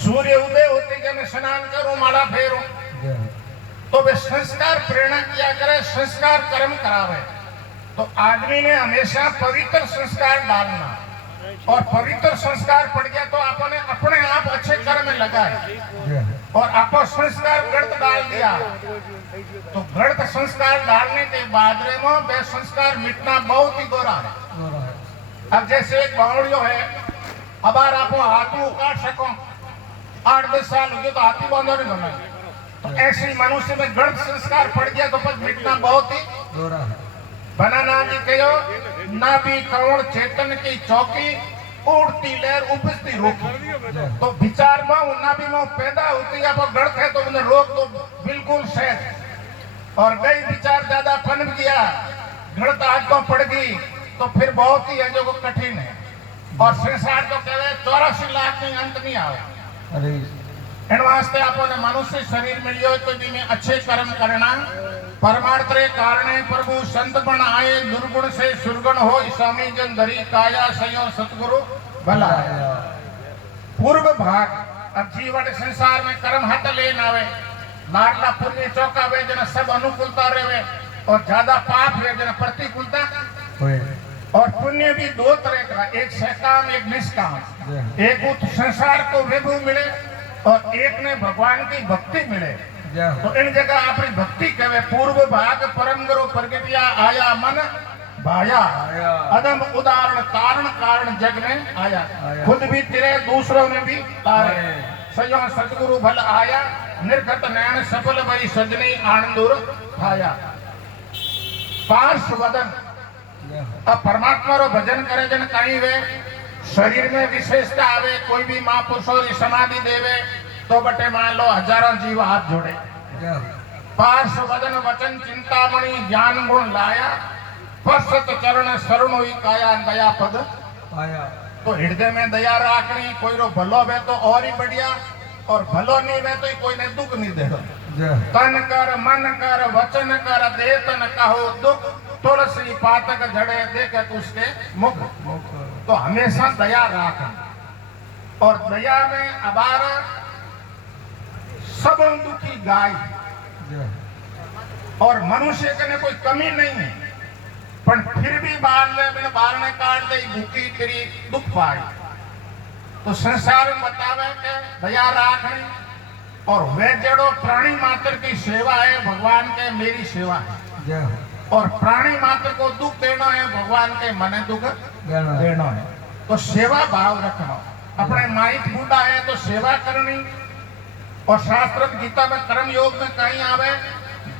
सूर्य उदय होते जब मैं स्नान करूं माला फेरूं तो वे संस्कार प्रेरणा किया करे, संस्कार कर्म करावे। तो आदमी ने हमेशा पवित्र संस्कार डालना, और पवित्र संस्कार पड़ गया तो आपने अपने आप अच्छे कर्म में लगाए। और आपको संस्कार गलत डाल दिया तो गलत संस्कार डालने के बाद में वे संस्कार मिटना बहुत ही दोहरा है। अब जैसे एक बावड़ियों है, अब आप हाथी उकाट सको, 8-10 साल हो गए तो हाथी बांधो नहीं बना, तो ऐसे मनुष्य में गलत संस्कार पड़ गया तो पद मिटना बहुत ही दोहरा है। बनाना जी कहो ना भी कौन चेतन की चौकी, उड़ती लहर उपजती रोकी। तो विचार में ना भी में पैदा होती है गलत है तो उन्हें रोक तो बिल्कुल सहज, और गई विचार ज्यादा पनप गया, गलत आज तो पड़ गई तो फिर बहुत ही है जो कठिन है। और संसार तो कहे 84 लाख में अंत नहीं आवे। इन वास्ते आपने मनुष्य शरीर मिलियो तो भी में अच्छे कर्म करना। परमार्थ रे कारणे प्रभु संत बन आए, दुर्गुण से सुरगुण हो, स्वामी जन धरी काया सयो सतगुरु भला। पूर्व भाग अब जीवन संसार में कर्म हट लेन आवे, लाडला पुण्य चौकावे जन सब अनुकूलता रहे, और ज्यादा पाप रहे जन प्रतिकूलता। और पुण्य भी दो तरह का, एक सकाम एक निष्काम। एक उत संसार को वैभव मिले और एक ने भगवान की भक्ति मिले। तो इन जगह अपनी भक्ति कहे। पूर्व भाग परम गुरु प्रगटिया आया मन भाया, अदम उदाहरण कारण कारण जग में आया, खुद भी तिरे दूसरों ने भी तारे, सयो सतगुरु भल आया, निर्गत नयन सफल भई सजनी आनंदुर भाया। पार्श्व वदन अब परमात्मा रो भजन करे जन कहीं वे शरीर में विशेषता आवे, कोई भी महापुरुषों की समाधि देवे तो बटे मान लो हजारों जीव हाथ जोड़े। पार्श्व वदन वचन चिंतामणि ज्ञान गुण लाया, पश्चत चरण शरण हुई काया दया पद पाया। तो हृदय में दया राखनी, कोई रो भलो वे तो और ही बढ़िया, और भलो नहीं वे तो कोई ने दुख नहीं दे। तन कर मन कर वचन कर दे तन कहो दुख, तुलसी पातक झड़े देखे उसके मुख। तो हमेशा दया राख, और दया में अबारा सब दुखी गाय, और मनुष्य के कोई कमी नहीं है, पर फिर भी बार ने काट दे भूखी तेरी दुख पाई। तो संसार में बतावे के दया राखनी, और वे जड़ो प्राणी मात्र की सेवा है भगवान के मेरी सेवा है, और प्राणी मात्र को दुख देना है भगवान के मने दुख देना है। तो सेवा भाव रखना, अपने माइक बूढ़ा है तो सेवा करनी। और शास्त्र गीता में कर्म योग में कहीं आवे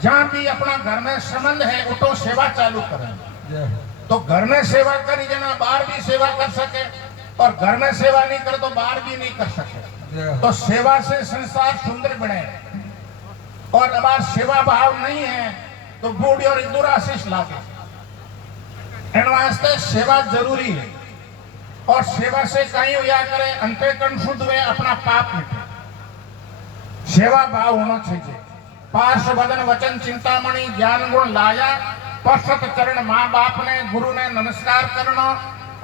जहां भी अपना घर में संबंध है उठो सेवा चालू करें। तो घर में सेवा करी जना बाहर भी सेवा कर सके, और घर में सेवा नहीं करे तो बाहर भी नहीं कर सके। तो सेवा से संसार सुंदर बने, और अब सेवा भाव नहीं है तो बूढ़ी और दुराशीष लागे। इन वास्ते सेवा जरूरी है, और सेवा से कहीं या करे अंतःकरण शुद्ध हुए, अपना पाप मिटे। सेवा भाव होना चाहिए। पार्श्व वदन वचन चिंतामणि ज्ञान गुण लाया, पश्चत चरण माँ बाप ने गुरु ने नमस्कार करना,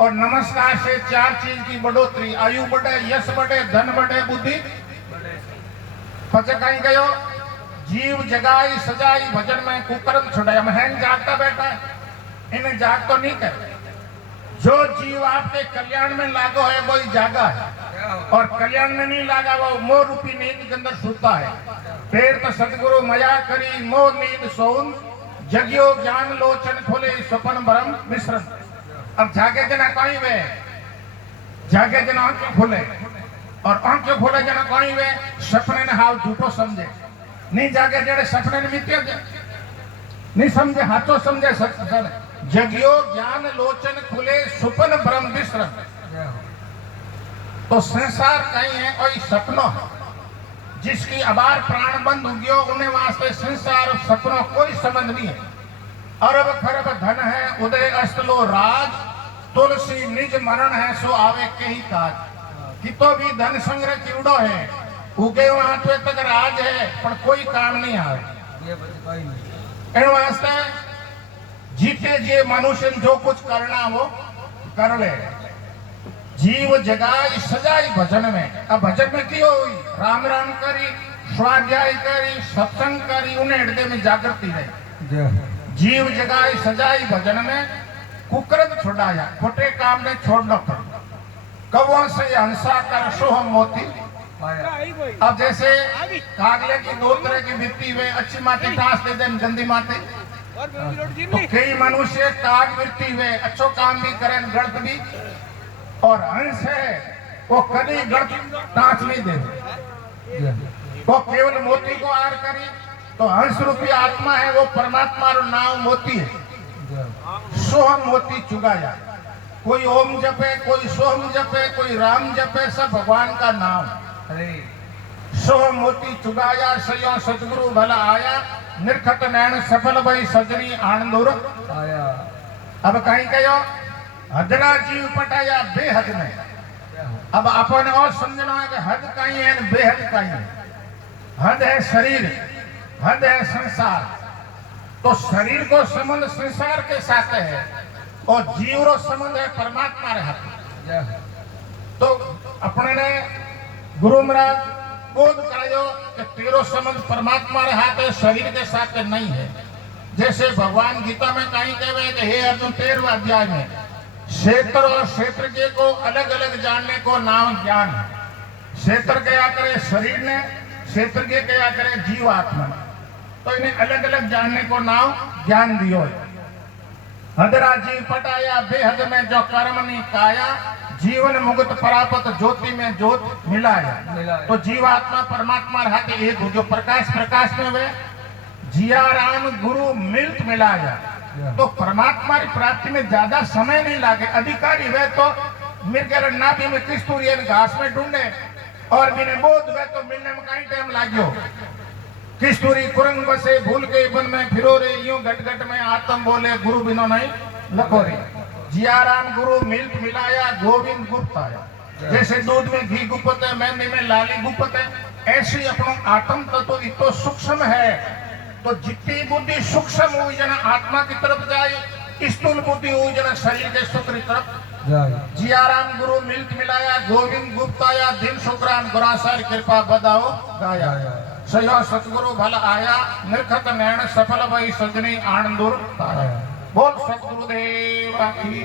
और नमस्कार से 4 चीज की बढ़ोतरी, आयु बढ़े, यश बढ़े, धन बढ़े, बुद्धि पचे कहीं गयो जीव जगाई सजाई भजन में कुकर्म छुड़ाया। महन जागता बैठा है, इन्हें जाग तो नहीं करे। जो जीव आपके कल्याण में लागो है वही जागा है, और कल्याण में नहीं लागा वो मोह रूपी नींद के अंदर सोता है। फिर तो सतगुरु मया करी मोह नींद सोन, जगियो ज्ञान लोचन खोले स्वपन ब्रह्म मिश्रण। अब जागे जना कहीं वे, जागे जना आंखें खोले, और आंखें खोले जना कहीं वे सपने ने हाव झूठो समझे। नहीं जागे जड़े सपने ने मित्य नहीं समझे, हाथों समझे सच। जगियो ज्ञान लोचन खुले सुपन ब्रह्म विश्रम। तो संसार कहीं है कोई सपनों है, जिसकी अबार प्राण बंद हो गयो उन्हें वास्ते संसार और सपनों कोई संबंध नहीं है। अरब खरब धन है उदय अस्तलो राज, तुलसी निज मरण है सो आवे के ही काज। कि तो भी धन संग्रह चिवड़ो है, उगे वहां तक राज है, पर कोई काम नहीं आवे। इन वास्ते जीते जे मनुष्य जो कुछ करना वो कर ले। जीव जगाई सजाई भजन में। अब भजन में क्यों हुई? राम राम करी, स्वाध्याय करी, सत्संग करी, उन्हें हृदय में जागृति रही। जीव जगाई सजाई भजन में, कुकर्म छुड़ाया, खोटे काम ने छोड़ना पड़ा। कौओं से हंसा कर सोहम मोती। अब जैसे कागले की दो तरह की मिट्टी में अच्छी माटी टांस दे दे, गंदी माटी। तो कई मनुष्य काग मिट्टी में अच्छो काम भी करें, गलत भी, और हंस है वो कभी गलत टांस नहीं दे। वो केवल मोती को आर करी, तो हंस रूपी आत्मा है वो परमात्मा रो नाम मोती है। सोहम मोती चुगाया, कोई ओम जपे, कोई सोहम जपे, कोई राम जपे, सब भगवान का नाम। सोहम मोती चुगाया, सयो सतगुरु भला आया, निर्खत नैन सफल भई सजनी आनंदुर आया। अब कहीं कहो हदरा जीव पटाया बेहद में। अब अपन और समझना है कि हद कहीं है, बेहद कहीं है। हद है शरीर, हद है संसार। तो शरीर को संबंध संसार के साथ है और जीव रो संबंध है परमात्मा रे हाथ। तो अपने ने गुरु महाराज बोध करायो कि तेरो संबंध परमात्मा रे हाथ है, शरीर के साथ नहीं है। जैसे भगवान गीता में कहीं कहवे कि हे अर्जुन 13वें अध्याय में, क्षेत्र और क्षेत्रज्ञ को अलग अलग जानने को नाम ज्ञान है। क्षेत्र क्या करे शरीर ने, क्षेत्रज्ञ क्या करे जीव आत्मा। तो इन्हें अलग अलग जानने को नाम ज्ञान दियो है। हदरा जीव पटाया बेहद में जो कर्म नहीं काया, जीवन मुक्त परापत ज्योति में ज्योत मिलाया। तो जीवात्मा परमात्मा रहते एक जो प्रकाश प्रकाश में वे जिया राम गुरु मिल्क मिलाया। तो परमात्मा की प्राप्ति में ज्यादा समय नहीं लागे। अधिकारी वे तो मिर्गर नाभि में किस्तूरी घास में ढूंढे, और बिने बोध वे तो मिलने में कहीं टाइम लाग्यो। किस्तूरी कुरंग बसे भूल के वन में फिरो रे, यूं घट घट में आत्म बोले गुरु बिनो नहीं लखो रे। जियाराम गुरु मिल्क मिलाया, गोविंद गुप्त आया। जैसे दूध में घी गुप्त है, मेहंदी में लाली गुप्त है, ऐसे अपनो आत्म तत्व इतो सूक्ष्म है। तो जितनी बुद्धि सूक्ष्म हुई जना आत्मा की तरफ जाए, स्थूल बुद्धि हुई जना शरीर के सुख की तरफ। जियाराम गुरु मिल्क मिलाया, गोविंद गुप्त आया, दिन शुक्रान गुरासार कृपा बदाओ गाया। सयो सतगुरु भल आया, निर्खत नैन सफल भई सजनी आनंदुर पाया। बोल सतगुरुदेव की।